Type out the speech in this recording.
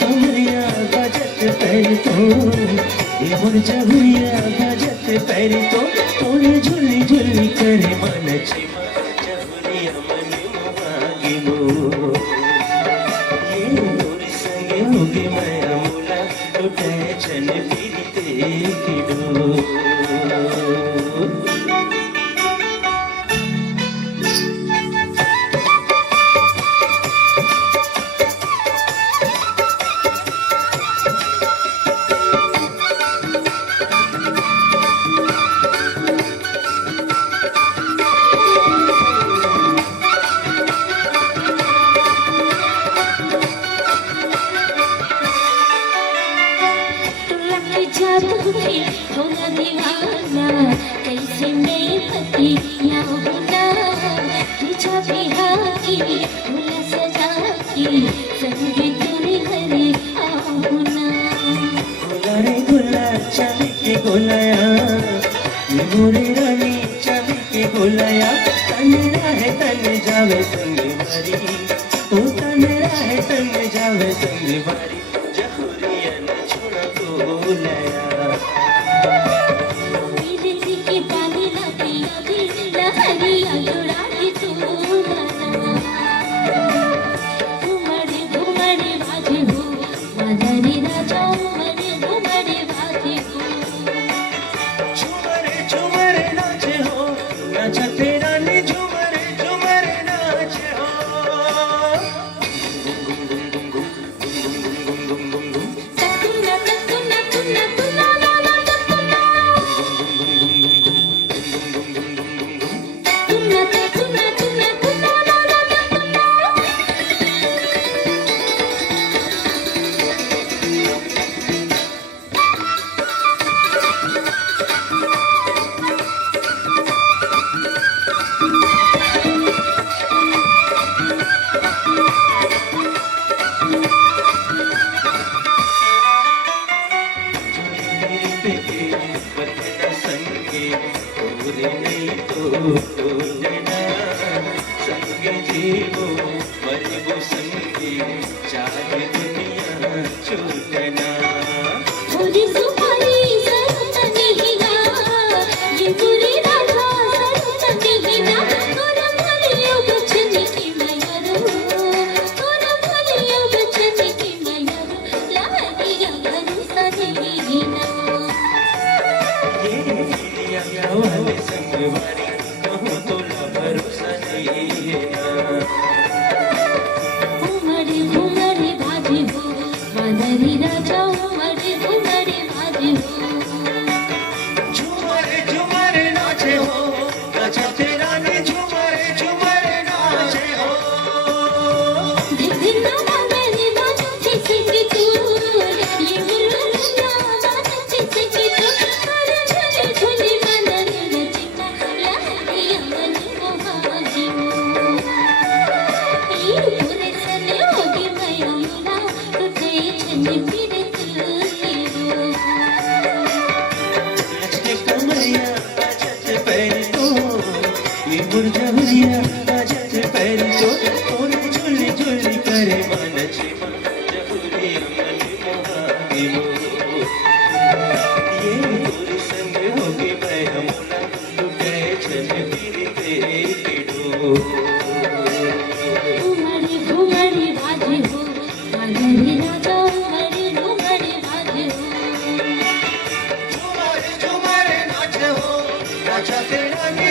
कमरिया बजत पैर तो ये मुरझाउरिया बजत पैर तो तोरे झुली झुली करे मन छिमा जहुरिया मन मागी मो ये मोर संगे होगे मैं मुला उठे चल फिरते किडो होगा दीवाना कैसे मैं पति या होना तुझा बिहारी भूला सजा की संग तुरी हरे आहुना गुला रे गुला चली के गुलाया मोरे रानी चली के गुलाया तन रहे तन जावे संग मारी ओ तन रहे तन जावे संग मारी जहुरिया न छोड़ा गुलाया मुरझाउरिया बाजते पैर तो तोरे झुली झुली करे मन चिमा जहुरिया मन मोहागी मो ये तोरे संग होगी मैं हमना लुटे चल फिरते किडो घुमड़ी घुमड़ी बाजे हो बाजारी राजा घुमड़ी घुमड़ी बाजे हो झुमर झुमर नाच हो राजा के रानी